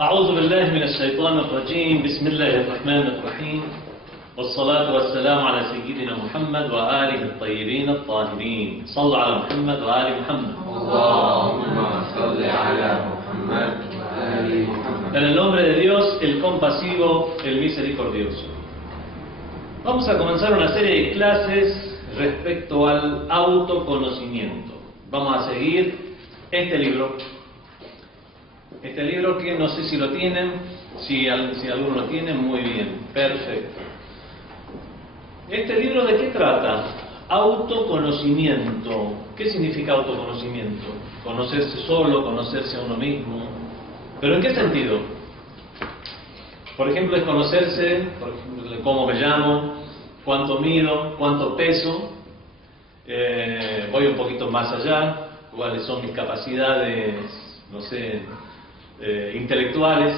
أعوذ بالله من الشيطان الرجيم بسم الله الرحمن الرحيم والصلاة والسلام على سيدنا محمد وآله الطيبين الطاهرين صلوا على محمد وآل محمد اللهم صل على محمد وآل محمد. En el nombre de Dios, el compasivo, el misericordioso. Vamos a comenzar una serie de clases respecto al autoconocimiento. Vamos a seguir este libro. Este libro que no sé si lo tienen, si alguno lo tiene, muy bien, perfecto. ¿Este libro de qué trata? Autoconocimiento. ¿Qué significa autoconocimiento? Conocerse solo, conocerse a uno mismo. ¿Pero en qué sentido? Por ejemplo, es conocerse, por ejemplo, cómo me llamo, cuánto mido, cuánto peso, voy un poquito más allá, cuáles son mis capacidades, no sé, intelectuales.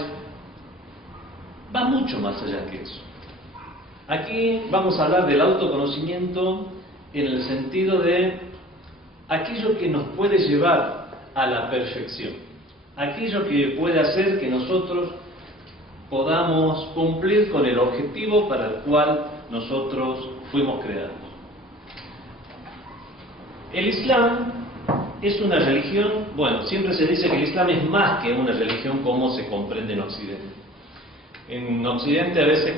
Va mucho más allá que eso. Aquí vamos a hablar del autoconocimiento en el sentido de aquello que nos puede llevar a la perfección, aquello que puede hacer que nosotros podamos cumplir con el objetivo para el cual nosotros fuimos creados. El Islam es una religión, bueno, siempre se dice que el Islam es más que una religión como se comprende en Occidente. En Occidente a veces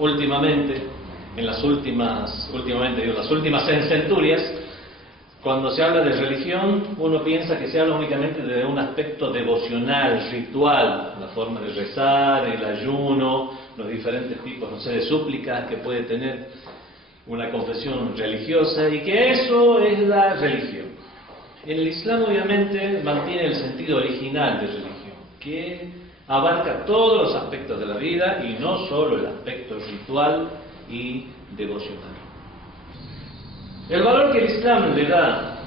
últimamente las últimas centurias, cuando se habla de religión, uno piensa que se habla únicamente de un aspecto devocional, ritual, la forma de rezar, el ayuno, los diferentes tipos, no sé, de súplicas que puede tener una confesión religiosa, y que eso es la religión. El Islam obviamente mantiene el sentido original de religión, que abarca todos los aspectos de la vida y no solo el aspecto ritual y devocional. El valor que el Islam le da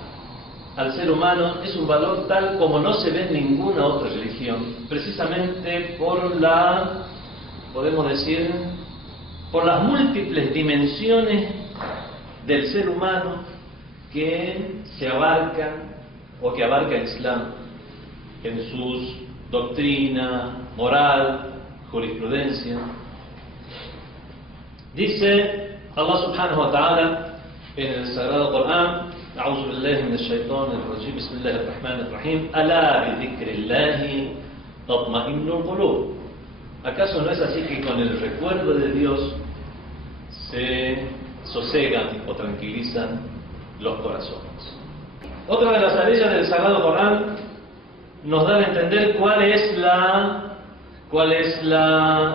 al ser humano es un valor tal como no se ve en ninguna otra religión, precisamente por podemos decir, por las múltiples dimensiones del ser humano que se abarcan o que abarca el Islam en sus doctrina, moral, jurisprudencia. Dice Allah subhanahu wa ta'ala en el Sagrado Corán: A'udhu billahi minash shaitanir rajim, bismillahir rahmanir rahim, ala bi dhikrillahi tatma'innul qulub. ¿Acaso no es así que con el recuerdo de Dios se sosegan o tranquilizan los corazones? Otra de las aleyas del Sagrado Corán nos da a entender cuál es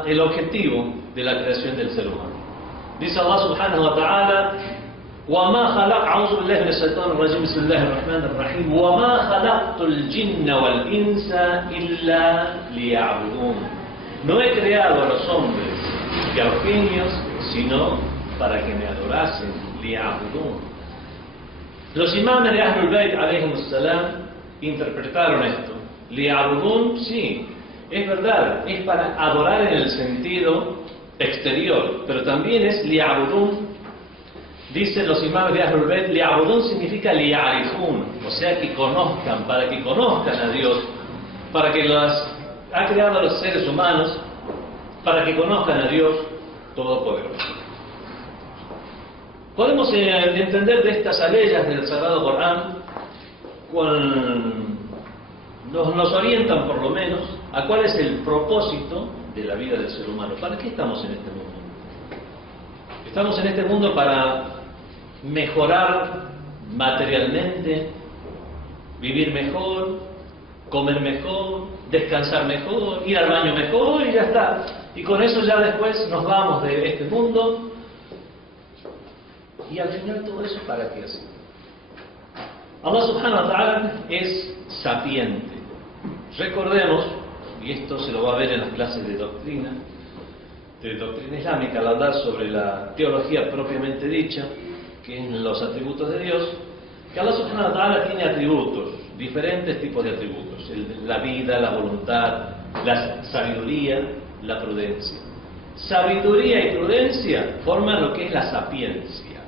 el objetivo de la creación del ser humano. Dice Allah subhanahu wa ta'ala: وَمَا خَلَقْ أَعُوذُ بِاللَّهِ مِنَ الشَّيْطَانِ الرَّجِيمِ بِسْمِ اللَّهِ الرَّحْمَنِ الرَّحِيمِ وَمَا خَلَقْتُ الْجِنَّ وَالْإِنسَ إِلَّا لِيَعْبُدُونَ. No he creado a los hombres y a los genios sino para que me adorasen. لِيَعْبُدُونَ. Los imames de Ahlul Bayt alayhimus salam interpretaron esto. Li'abudun, sí, es verdad, es para adorar en el sentido exterior, pero también es li'abudun. Dicen los imames de Ahlul Bayt, li'abudun significa li'arifun, o sea que conozcan, para que conozcan a Dios, para que ha creado a los seres humanos, para que conozcan a Dios Todopoderoso. Podemos entender de estas aleyas del Sagrado Corán, nos orientan por lo menos a cuál es el propósito de la vida del ser humano. ¿Para qué estamos en este mundo? Estamos en este mundo para mejorar materialmente, vivir mejor, comer mejor, descansar mejor, ir al baño mejor y ya está. Y con eso ya después nos vamos de este mundo. Y al final todo eso, ¿para qué hacer? Allah subhanahu wa ta'ala es sapiente. Recordemos, y esto se lo va a ver en las clases de doctrina islámica, al hablar sobre la teología propiamente dicha, que es los atributos de Dios, que Allah subhanahu wa ta'ala tiene atributos, diferentes tipos de atributos: la vida, la voluntad, la sabiduría, la prudencia. Sabiduría y prudencia forman lo que es la sapiencia.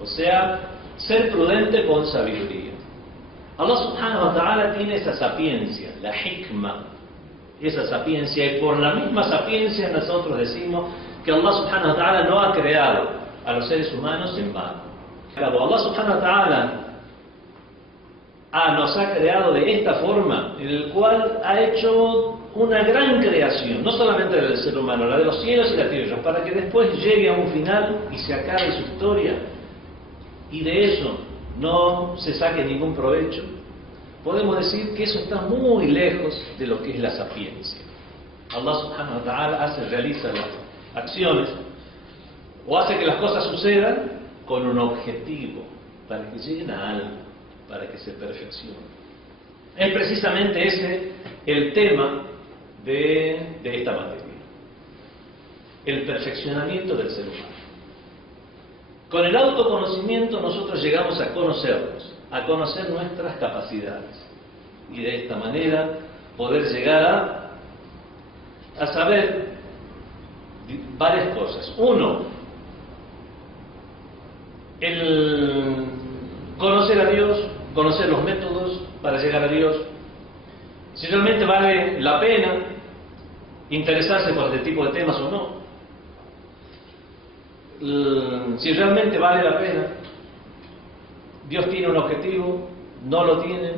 O sea, ser prudente con sabiduría. Allah subhanahu wa ta'ala tiene esa sapiencia, la hikma, esa sapiencia, y por la misma sapiencia nosotros decimos que Allah subhanahu wa ta'ala no ha creado a los seres humanos en vano. Allah subhanahu wa ta'ala nos ha creado de esta forma, en el cual ha hecho una gran creación, no solamente la del ser humano, la de los cielos y la tierra, para que después llegue a un final y se acabe su historia, y de eso no se saque ningún provecho. Podemos decir que eso está muy lejos de lo que es la sapiencia. Allah subhanahu wa ta'ala realiza las acciones o hace que las cosas sucedan con un objetivo, para que lleguen a algo, para que se perfeccionen. Es precisamente ese el tema de esta materia: el perfeccionamiento del ser humano. Con el autoconocimiento nosotros llegamos a conocernos, a conocer nuestras capacidades, y de esta manera poder llegar a saber varias cosas. Uno, el conocer a Dios, conocer los métodos para llegar a Dios, si realmente vale la pena interesarse por este tipo de temas o no, si realmente vale la pena. Dios tiene un objetivo, no lo tiene,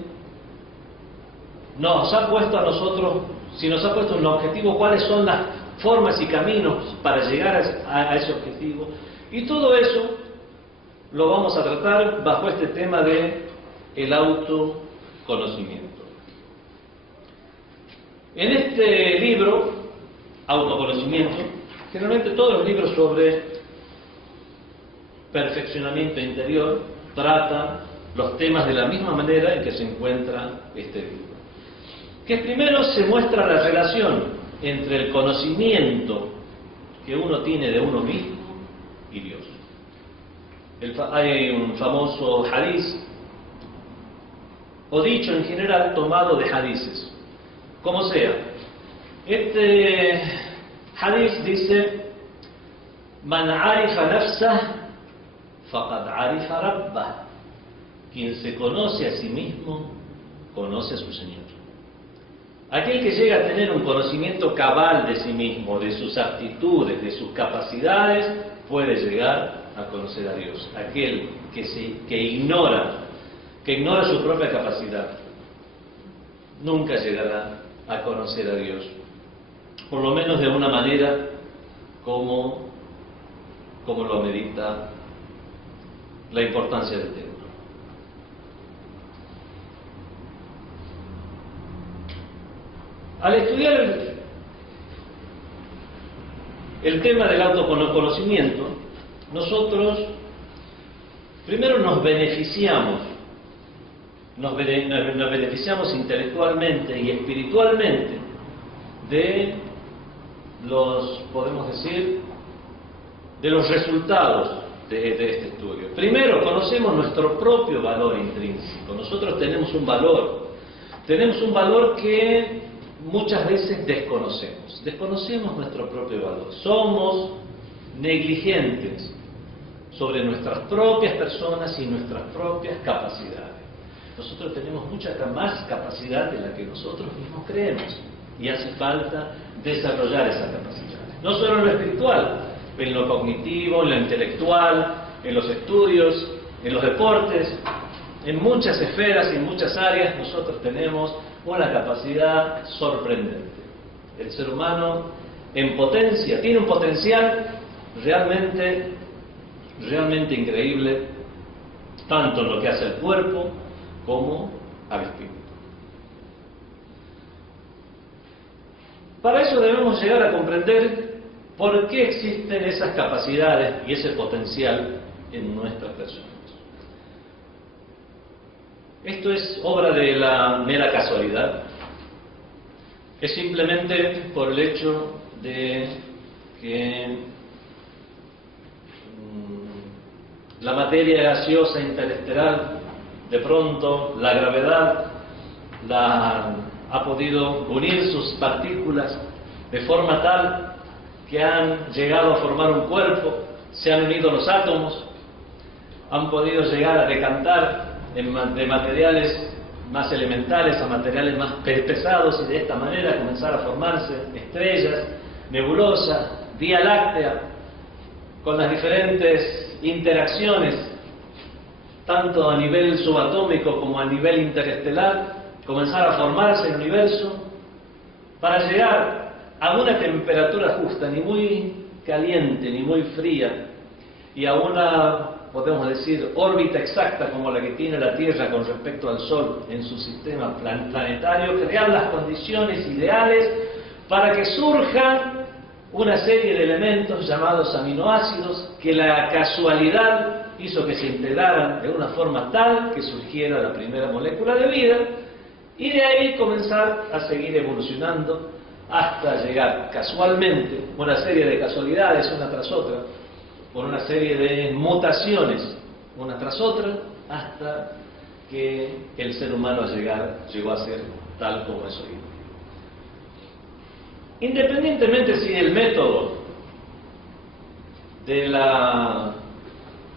nos ha puesto a nosotros, si nos ha puesto un objetivo, cuáles son las formas y caminos para llegar a ese objetivo. Y todo eso lo vamos a tratar bajo este tema de el autoconocimiento. En este libro, Autoconocimiento, generalmente todos los libros sobre perfeccionamiento interior tratan los temas de la misma manera en que se encuentra este libro. Que primero se muestra la relación entre el conocimiento que uno tiene de uno mismo y Dios. Hay un famoso hadiz, o dicho en general, tomado de hadices. Como sea, este hadiz dice: Man arifa nafsah faqad arifa rabbah. Quien se conoce a sí mismo, conoce a su Señor. Aquel que llega a tener un conocimiento cabal de sí mismo, de sus aptitudes, de sus capacidades, puede llegar a conocer a Dios. Aquel que ignora su propia capacidad, nunca llegará a conocer a Dios, por lo menos de una manera como lo medita la importancia del tema. Al estudiar el tema del autoconocimiento, nosotros primero nos beneficiamos intelectualmente y espiritualmente de podemos decir, de los resultados de este estudio. Primero, conocemos nuestro propio valor intrínseco. Nosotros tenemos un valor que muchas veces desconocemos nuestro propio valor. Somos negligentes sobre nuestras propias personas y nuestras propias capacidades. Nosotros tenemos mucha más capacidad de la que nosotros mismos creemos, y hace falta desarrollar esa capacidad. No solo en lo espiritual, en lo cognitivo, en lo intelectual, en los estudios, en los deportes, en muchas esferas y en muchas áreas nosotros tenemos una capacidad sorprendente. El ser humano en potencia, tiene un potencial realmente increíble, tanto en lo que hace al cuerpo como al espíritu. Para eso debemos llegar a comprender por qué existen esas capacidades y ese potencial en nuestras personas. Esto es obra de la mera casualidad. Es simplemente por el hecho de que la materia gaseosa interestelar, de pronto la gravedad ha podido unir sus partículas de forma tal que han llegado a formar un cuerpo, se han unido los átomos, han podido llegar a decantar de materiales más elementales a materiales más pesados y de esta manera comenzar a formarse estrellas, nebulosas, Vía Láctea, con las diferentes interacciones, tanto a nivel subatómico como a nivel interestelar, comenzar a formarse el universo para llegar a una temperatura justa, ni muy caliente ni muy fría, y a una, podemos decir, órbita exacta como la que tiene la Tierra con respecto al Sol en su sistema planetario, crear las condiciones ideales para que surjan una serie de elementos llamados aminoácidos que la casualidad hizo que se integraran de una forma tal que surgiera la primera molécula de vida, y de ahí comenzar a seguir evolucionando hasta llegar casualmente, una serie de casualidades una tras otra, por una serie de mutaciones una tras otra, hasta que el ser humano llegó a ser tal como es hoy. Independientemente si el método de la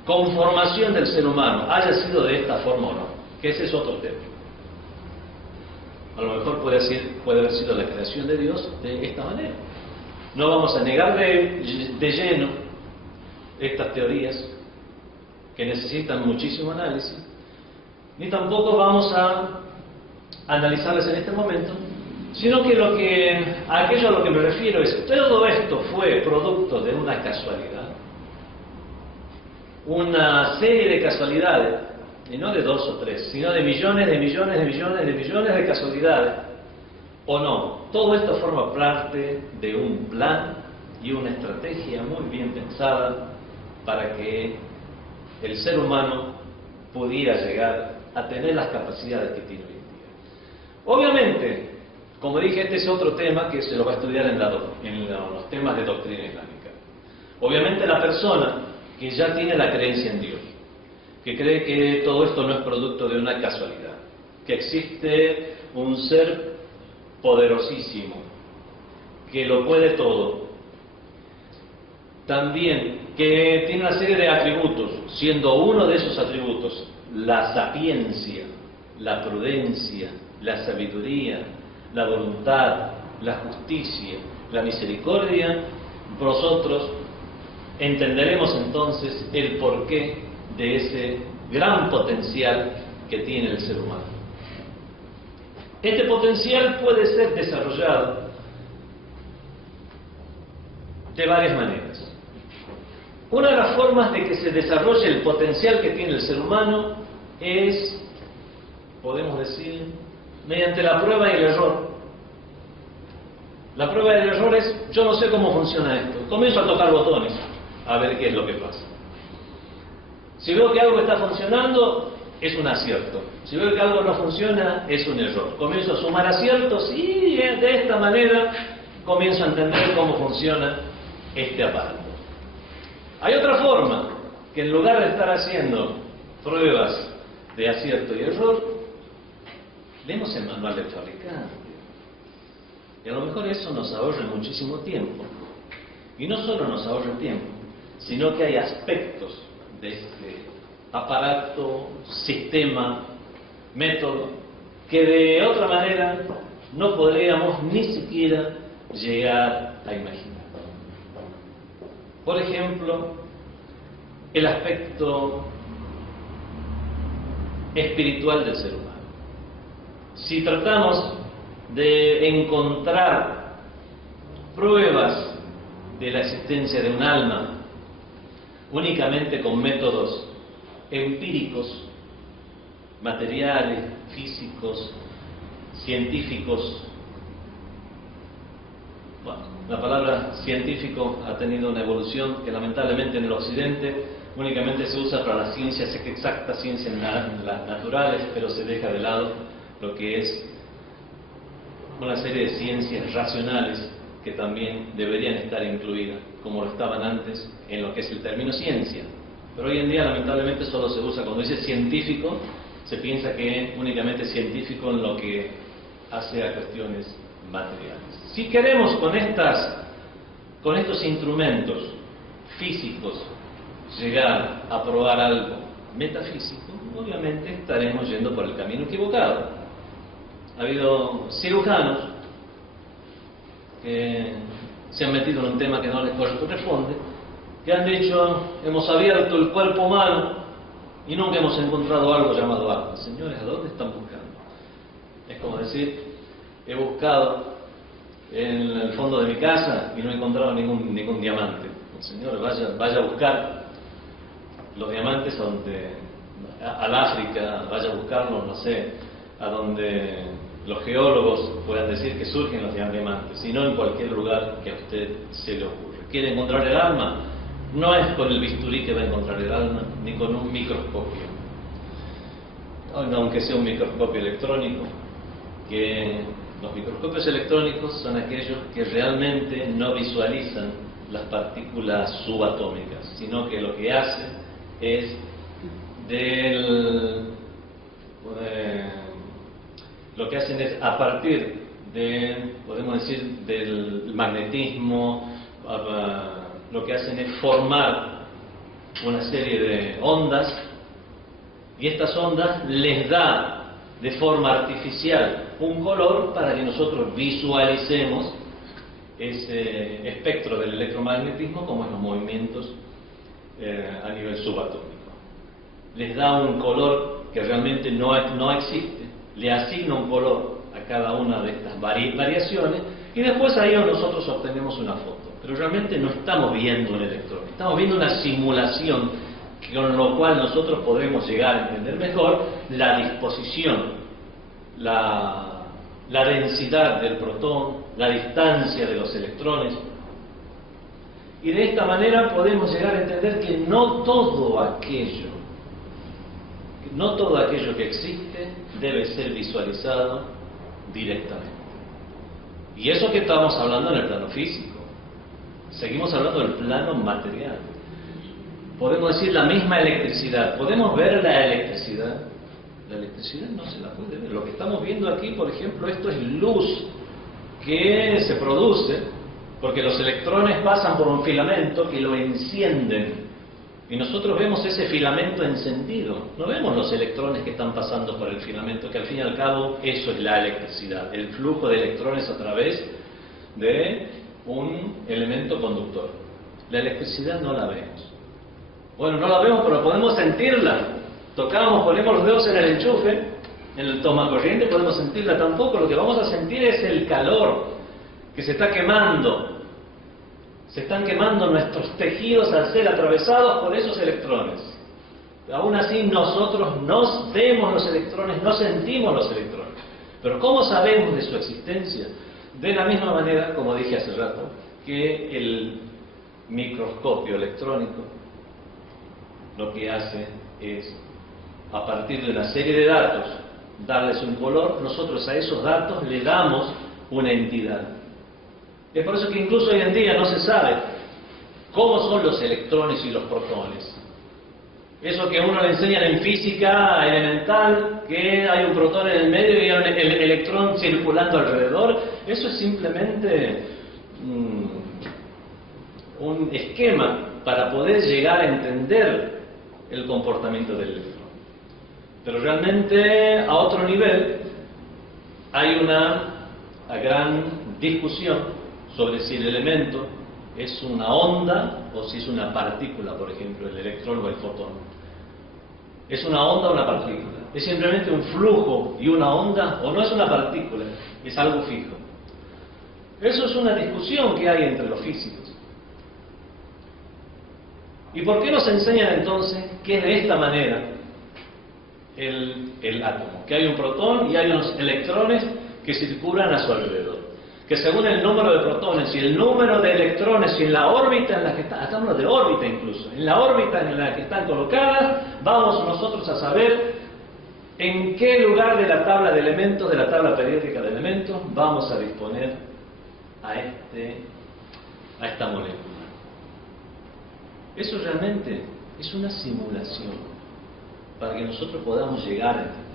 conformación del ser humano haya sido de esta forma o no, que ese es otro tema. A lo mejor puede haber sido la creación de Dios de esta manera. No vamos a negar de lleno estas teorías que necesitan muchísimo análisis, ni tampoco vamos a analizarlas en este momento, sino que aquello a lo que me refiero es, todo esto fue producto de una casualidad, una serie de casualidades, y no de 2 o 3, sino de millones de casualidades, o no. Todo esto forma parte de un plan y una estrategia muy bien pensada para que el ser humano pudiera llegar a tener las capacidades que tiene hoy en día. Obviamente, como dije, este es otro tema que se lo va a estudiar en los temas de doctrina islámica. Obviamente la persona que ya tiene la creencia en Dios, que cree que todo esto no es producto de una casualidad, que existe un ser poderosísimo, que lo puede todo, también que tiene una serie de atributos, siendo uno de esos atributos la sapiencia, la prudencia, la sabiduría, la voluntad, la justicia, la misericordia, nosotros entenderemos entonces el porqué de ese gran potencial que tiene el ser humano. Este potencial puede ser desarrollado de varias maneras. Una de las formas de que se desarrolle el potencial que tiene el ser humano es, podemos decir, mediante la prueba y el error. La prueba y el error es, yo no sé cómo funciona esto, comienzo a tocar botones a ver qué es lo que pasa. Si veo que algo está funcionando, es un acierto. Si veo que algo no funciona, es un error. Comienzo a sumar aciertos y de esta manera comienzo a entender cómo funciona este aparato. Hay otra forma, que en lugar de estar haciendo pruebas de acierto y error, leemos el manual del fabricante. Y a lo mejor eso nos ahorra muchísimo tiempo. Y no solo nos ahorra tiempo, sino que hay aspectos de este aparato, sistema, método, que de otra manera no podríamos ni siquiera llegar a imaginar. Por ejemplo, el aspecto espiritual del ser humano. Si tratamos de encontrar pruebas de la existencia de un alma únicamente con métodos empíricos, materiales, físicos, científicos. Bueno, la palabra científico ha tenido una evolución que lamentablemente en el occidente únicamente se usa para las ciencias exactas, ciencias naturales, pero se deja de lado lo que es una serie de ciencias racionales que también deberían estar incluidas, como lo estaban antes, en lo que es el término ciencia. Pero hoy en día lamentablemente solo se usa, cuando dice científico, se piensa que es únicamente científico en lo que hace a cuestiones materiales. Si queremos con estos instrumentos físicos llegar a probar algo metafísico, obviamente estaremos yendo por el camino equivocado. ha habido cirujanos que se han metido en un tema que no les corresponde, que han dicho, hemos abierto el cuerpo humano y nunca hemos encontrado algo llamado alma. Señores, ¿a dónde están buscando? Es como decir, he buscado en el fondo de mi casa y no he encontrado ningún diamante. Señores, vaya a buscar los diamantes al África, vaya a buscarlos, no sé, a donde los geólogos puedan decir que surgen los diamantes, sino en cualquier lugar que a usted se le ocurra. ¿Quiere encontrar el alma? No es con el bisturí que va a encontrar el alma, ni con un microscopio. Aunque sea un microscopio electrónico, que los microscopios electrónicos son aquellos que realmente no visualizan las partículas subatómicas, sino que lo que hacen es lo que hacen es a partir de, podemos decir, del magnetismo, lo que hacen es formar una serie de ondas, y estas ondas les da de forma artificial un color para que nosotros visualicemos ese espectro del electromagnetismo como en los movimientos a nivel subatómico. Les da un color que realmente no existe, le asigna un color a cada una de estas variaciones, y después ahí nosotros obtenemos una foto. Pero realmente no estamos viendo un electrón, estamos viendo una simulación con lo cual nosotros podremos llegar a entender mejor la disposición, la densidad del protón, la distancia de los electrones, y de esta manera podemos llegar a entender que no todo aquello que existe debe ser visualizado directamente. Y eso que estamos hablando en el plano físico. Seguimos hablando del plano material. Podemos decir la misma electricidad. ¿Podemos ver la electricidad? La electricidad no se la puede ver. Lo que estamos viendo aquí, por ejemplo, esto es luz que se produce porque los electrones pasan por un filamento que lo encienden. Y nosotros vemos ese filamento encendido. No vemos los electrones que están pasando por el filamento, que al fin y al cabo eso es la electricidad. El flujo de electrones a través de un elemento conductor. La electricidad no la vemos. Bueno, no la vemos, pero podemos sentirla. Tocamos, ponemos los dedos en el enchufe, en el tomacorriente, podemos sentirla. Tampoco, lo que vamos a sentir es el calor que se está quemando. Se están quemando nuestros tejidos al ser atravesados por esos electrones. Aún así nosotros no vemos los electrones, no sentimos los electrones. Pero ¿cómo sabemos de su existencia? De la misma manera, como dije hace rato, que el microscopio electrónico lo que hace es, a partir de una serie de datos, darles un color. Nosotros a esos datos le damos una entidad. Es por eso que incluso hoy en día no se sabe cómo son los electrones y los protones. Eso que a uno le enseñan en física elemental, que hay un protón en el medio y hay un electrón circulando alrededor, eso es simplemente un esquema para poder llegar a entender el comportamiento del electrón. Pero realmente a otro nivel hay una gran discusión sobre si el elemento es una onda o si es una partícula, por ejemplo, el electrón o el fotón. ¿Es una onda o una partícula? ¿Es simplemente un flujo y una onda o no es una partícula? Es algo fijo. Eso es una discusión que hay entre los físicos. ¿Y por qué nos enseñan entonces que de esta manera el átomo? Que hay un protón y hay unos electrones que circulan a su alrededor. Que según el número de protones y el número de electrones y en la órbita en la que están, estamos de órbita incluso, en la órbita en la que están colocadas, vamos nosotros a saber en qué lugar de la tabla de elementos, de la tabla periódica de elementos, vamos a disponer a esta molécula. Eso realmente es una simulación para que nosotros podamos llegar a entender.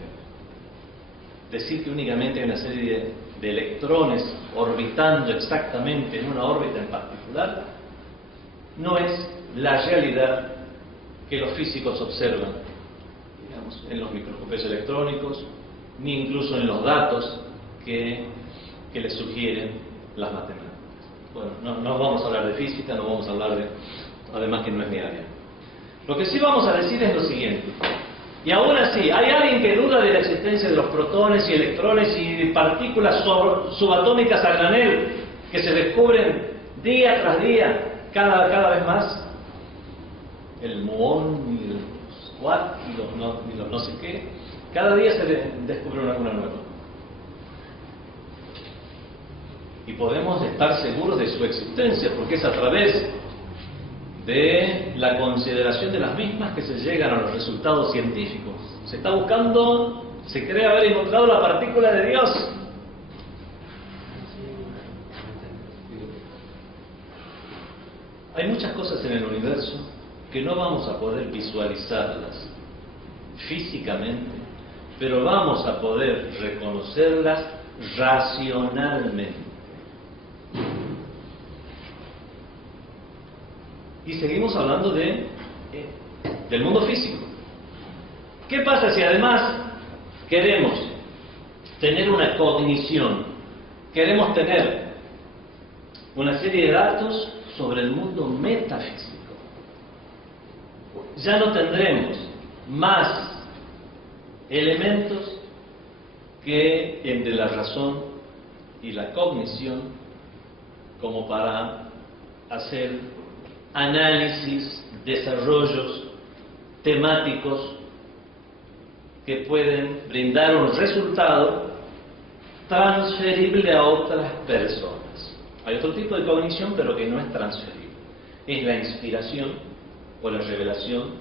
Decir que únicamente hay una serie de electrones orbitando exactamente en una órbita en particular no es la realidad que los físicos observan, digamos, en los microscopios electrónicos, ni incluso en los datos que les sugieren las matemáticas. Bueno, no vamos a hablar de física, no vamos a hablar de... además que no es mi área. Lo que sí vamos a decir es lo siguiente. Y aún así, ¿hay alguien que duda de la existencia de los protones y electrones y partículas subatómicas a granel que se descubren día tras día, cada vez más? El muón y los quark y los no sé qué. Cada día se descubre una nueva. Y podemos estar seguros de su existencia, porque es a través de la consideración de las mismas que se llegan a los resultados científicos. Se está buscando, se cree haber encontrado la partícula de Dios. Hay muchas cosas en el universo que no vamos a poder visualizarlas físicamente, pero vamos a poder reconocerlas racionalmente. Y seguimos hablando del mundo físico. ¿Qué pasa si además queremos tener una cognición, queremos tener una serie de datos sobre el mundo metafísico? Ya no tendremos más elementos que entre la razón y la cognición como para hacer análisis, desarrollos temáticos que pueden brindar un resultado transferible a otras personas. Hay otro tipo de cognición, pero que no es transferible. Es la inspiración o la revelación,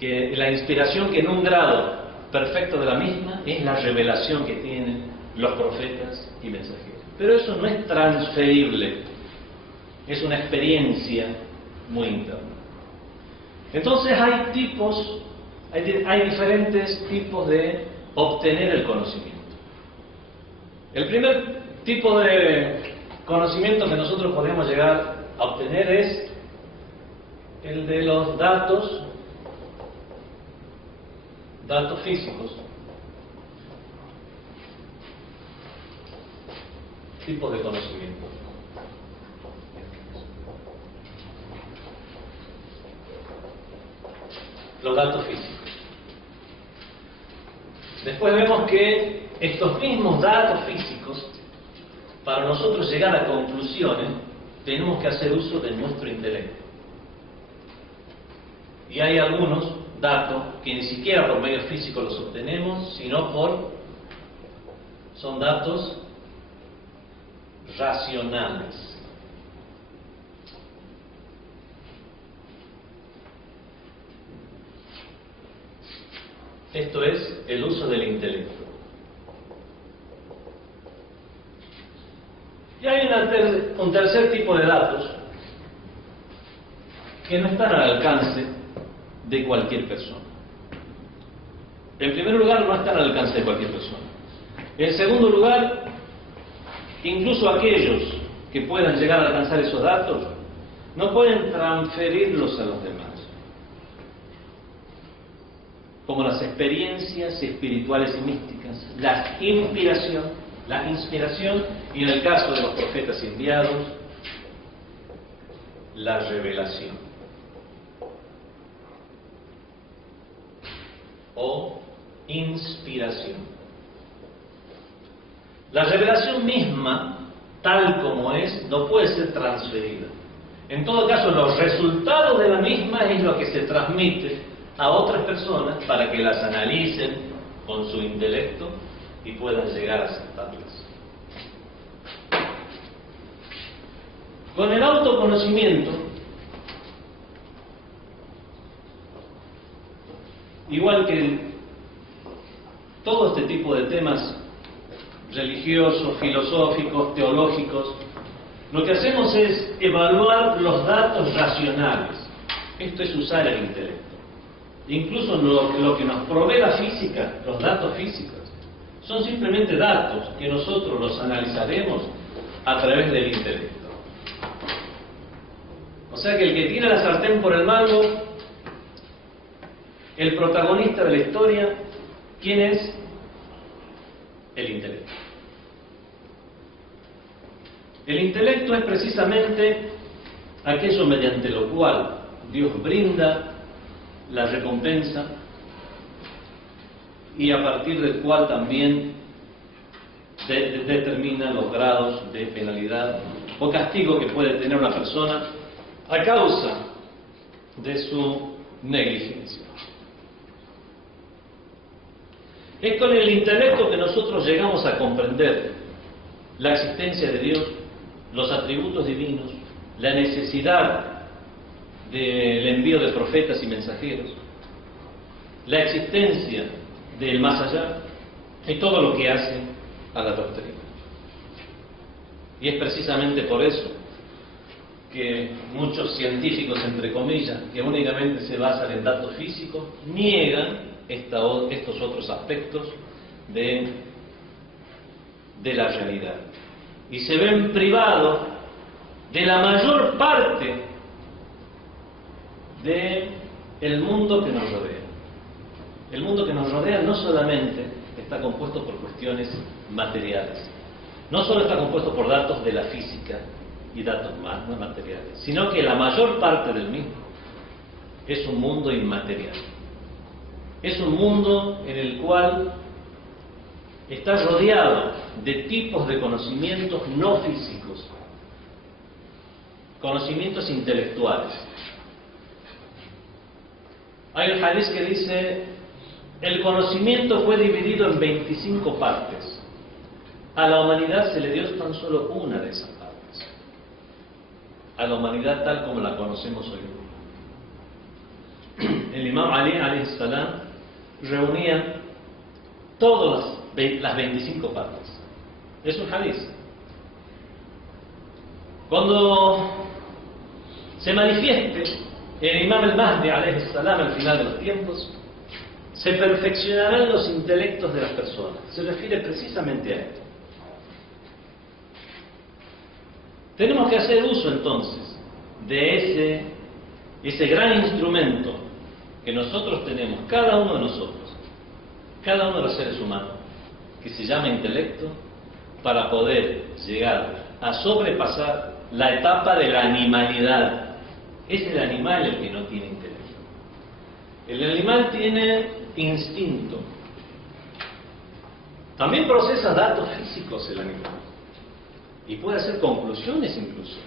que la inspiración que en un grado perfecto de la misma es la revelación que tienen los profetas y mensajeros. Pero eso no es transferible. Es una experiencia muy interna. Entonces hay diferentes tipos de obtener el conocimiento. El primer tipo de conocimiento que nosotros podemos llegar a obtener es el de los datos físicos. Tipos de conocimiento. Los datos físicos. Después vemos que estos mismos datos físicos, para nosotros llegar a conclusiones, tenemos que hacer uso de nuestro intelecto. Y hay algunos datos que ni siquiera por medios físicos los obtenemos, sino son datos racionales. Esto es el uso del intelecto. Y hay un tercer tipo de datos que no están al alcance de cualquier persona. En primer lugar, no están al alcance de cualquier persona. En segundo lugar, incluso aquellos que puedan llegar a alcanzar esos datos no pueden transferirlos a los demás, como las experiencias espirituales y místicas, la inspiración y en el caso de los profetas enviados, la revelación o inspiración. La revelación misma, tal como es, no puede ser transferida. En todo caso, los resultados de la misma es lo que se transmite a otras personas para que las analicen con su intelecto y puedan llegar a aceptarlas. Con el autoconocimiento, igual que todo este tipo de temas religiosos, filosóficos, teológicos, lo que hacemos es evaluar los datos racionales. Esto es usar el intelecto. Incluso lo que nos provee la física, los datos físicos, son simplemente datos que nosotros los analizaremos a través del intelecto. O sea que el que tira la sartén por el mango, el protagonista de la historia, ¿quién es? el intelecto. El intelecto es precisamente aquello mediante lo cual Dios brinda la recompensa y a partir del cual también determina los grados de penalidad o castigo que puede tener una persona a causa de su negligencia. Es con el intelecto que nosotros llegamos a comprender la existencia de Dios, los atributos divinos, la necesidad del envío de profetas y mensajeros, la existencia del más allá y todo lo que hace a la doctrina. Y es precisamente por eso que muchos científicos, entre comillas, que únicamente se basan en datos físicos, niegan estos otros aspectos de la realidad. Y se ven privados de la mayor parte del mundo que nos rodea. El mundo que nos rodea no solamente está compuesto por cuestiones materiales, no solo está compuesto por datos de la física y datos más no materiales, sino que la mayor parte del mismo es un mundo inmaterial. Es un mundo en el cual está rodeado de tipos de conocimientos no físicos, conocimientos intelectuales. Hay un hadiz que dice: el conocimiento fue dividido en 25 partes. A la humanidad se le dio tan solo una de esas partes. A la humanidad tal como la conocemos hoy. El imam Ali alayhi salam reunía todas las 25 partes. Es un hadiz. Cuando se manifieste el imam al-Mahdi alayhi salam al final de los tiempos, se perfeccionarán los intelectos de las personas. Se refiere precisamente a esto. Tenemos que hacer uso entonces de ese gran instrumento que nosotros tenemos, cada uno de nosotros, cada uno de los seres humanos, que se llama intelecto, para poder llegar a sobrepasar la etapa de la animalidad. Es el animal el que no tiene intelecto. El animal tiene instinto. También procesa datos físicos el animal. Y puede hacer conclusiones incluso.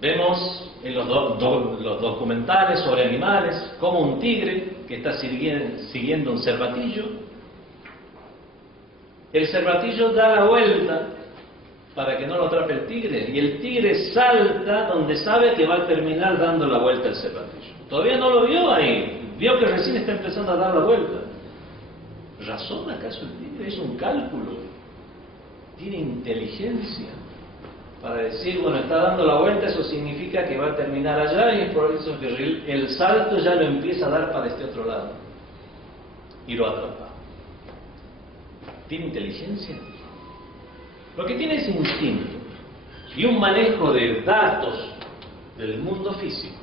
Vemos en los documentales sobre animales como un tigre que está siguiendo un cervatillo. El cervatillo da la vuelta para que no lo atrape el tigre, y el tigre salta donde sabe que va a terminar dando la vuelta al cervatillo. Todavía no lo vio ahí, vio que recién está empezando a dar la vuelta. ¿Razona acaso el tigre? Es un cálculo. Tiene inteligencia para decir, bueno, está dando la vuelta, eso significa que va a terminar allá, y es por eso que el salto ya lo empieza a dar para este otro lado y lo atrapa. ¿Tiene inteligencia? Lo que tiene es instinto y un manejo de datos del mundo físico,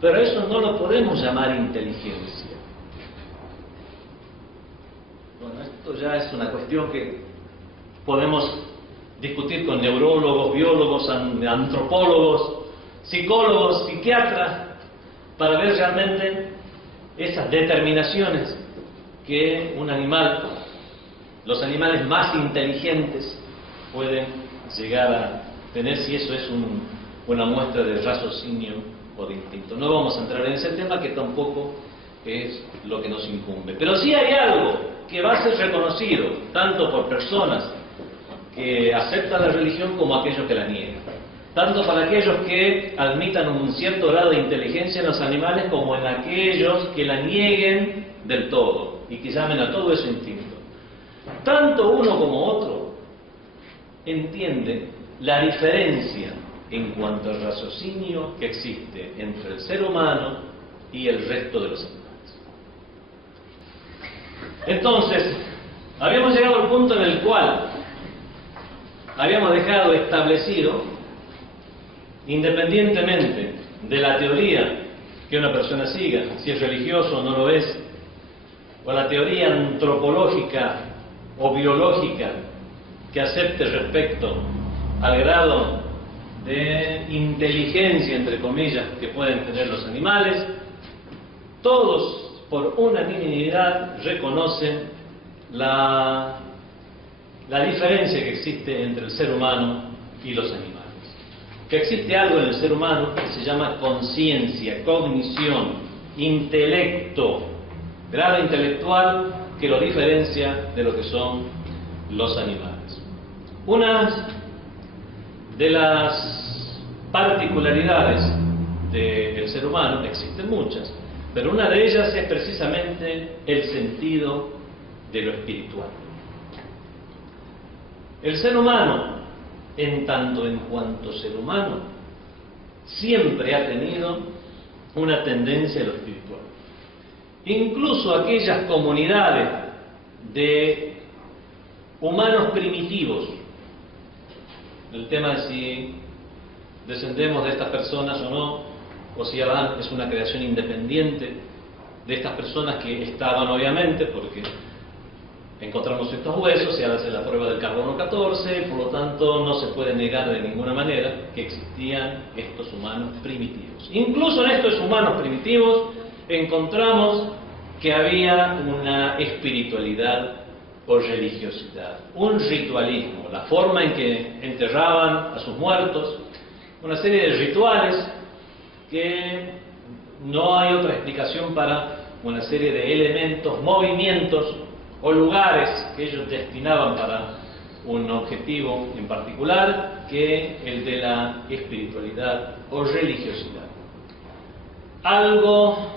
pero eso no lo podemos llamar inteligencia. Bueno, esto ya es una cuestión que podemos discutir con neurólogos, biólogos, antropólogos, psicólogos, psiquiatras, para ver realmente esas determinaciones que un animal, los animales más inteligentes, pueden llegar a tener, si eso es una muestra de raciocinio o de instinto. No vamos a entrar en ese tema, que tampoco es lo que nos incumbe. Pero sí hay algo que va a ser reconocido tanto por personas que aceptan la religión como aquellos que la niegan. Tanto para aquellos que admitan un cierto grado de inteligencia en los animales como en aquellos que la nieguen del todo y que llamen a todo eso instinto. Tanto uno como otro entiende la diferencia en cuanto al raciocinio que existe entre el ser humano y el resto de los animales. Entonces, habíamos llegado al punto en el cual habíamos dejado establecido, independientemente de la teoría que una persona siga, si es religioso o no lo es, o la teoría antropológica o biológica que acepte respecto al grado de inteligencia, entre comillas, que pueden tener los animales. Todos, por unanimidad, reconocen la diferencia que existe entre el ser humano y los animales. Que existe algo en el ser humano que se llama conciencia, cognición, intelecto, grado intelectual que lo diferencia de lo que son los animales. Una de las particularidades del ser humano, existen muchas, pero una de ellas es precisamente el sentido de lo espiritual. El ser humano, en tanto en cuanto ser humano, siempre ha tenido una tendencia a lo espiritual. Incluso aquellas comunidades de humanos primitivos, el tema de si descendemos de estas personas o no, o si Adán es una creación independiente de estas personas que estaban, obviamente, porque encontramos estos huesos, se hace la prueba del carbono 14, por lo tanto no se puede negar de ninguna manera que existían estos humanos primitivos. Incluso en estos humanos primitivos encontramos que había una espiritualidad o religiosidad, un ritualismo, la forma en que enterraban a sus muertos, una serie de rituales que no hay otra explicación para una serie de elementos, movimientos o lugares que ellos destinaban para un objetivo en particular que el de la espiritualidad o religiosidad. Algo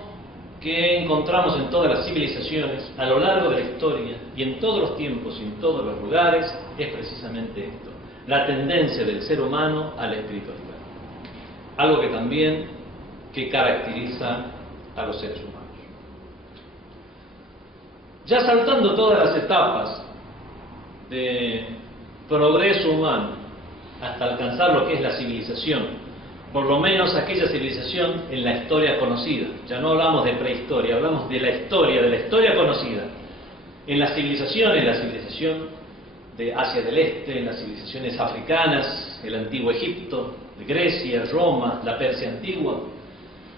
que encontramos en todas las civilizaciones a lo largo de la historia y en todos los tiempos y en todos los lugares es precisamente esto, la tendencia del ser humano a la espiritualidad. Algo que también caracteriza a los seres humanos. Ya saltando todas las etapas de progreso humano hasta alcanzar lo que es la civilización, por lo menos aquella civilización en la historia conocida. Ya no hablamos de prehistoria, hablamos de la historia conocida. En las civilizaciones, la civilización de Asia del Este, en las civilizaciones africanas, el antiguo Egipto, Grecia, Roma, la Persia antigua,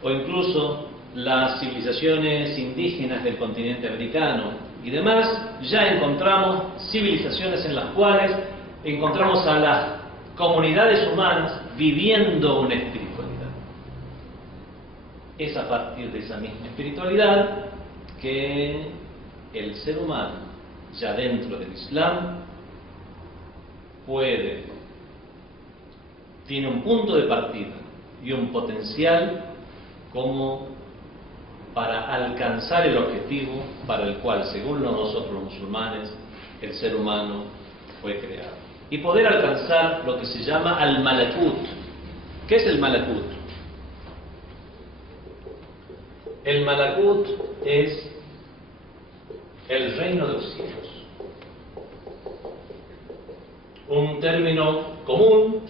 o incluso las civilizaciones indígenas del continente americano y demás, ya encontramos civilizaciones en las cuales encontramos a las comunidades humanas viviendo una espiritualidad. Es a partir de esa misma espiritualidad que el ser humano, ya dentro del Islam, tiene un punto de partida y un potencial como para alcanzar el objetivo para el cual, según nosotros los musulmanes, el ser humano fue creado. Y poder alcanzar lo que se llama al-malakut. ¿Qué es el malakut? El malakut es el reino de los cielos. Un término común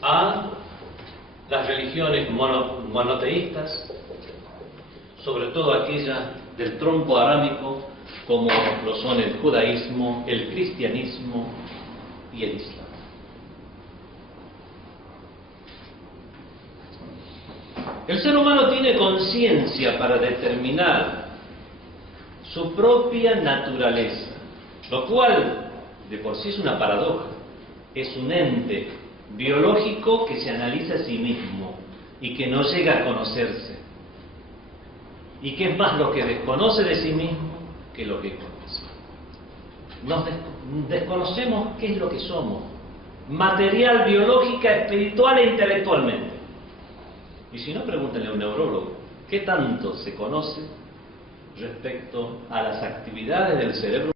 a las religiones monoteístas, sobre todo aquellas del trompo arámico, como lo son el judaísmo, el cristianismo y el islam. El ser humano tiene conciencia para determinar su propia naturaleza, lo cual de por sí es una paradoja. Es un ente biológico que se analiza a sí mismo y que no llega a conocerse, y que es más lo que desconoce de sí mismo que lo que conoce. Nos desconocemos qué es lo que somos, material, biológica, espiritual e intelectualmente. Y si no, pregúntenle a un neurólogo, ¿qué tanto se conoce respecto a las actividades del cerebro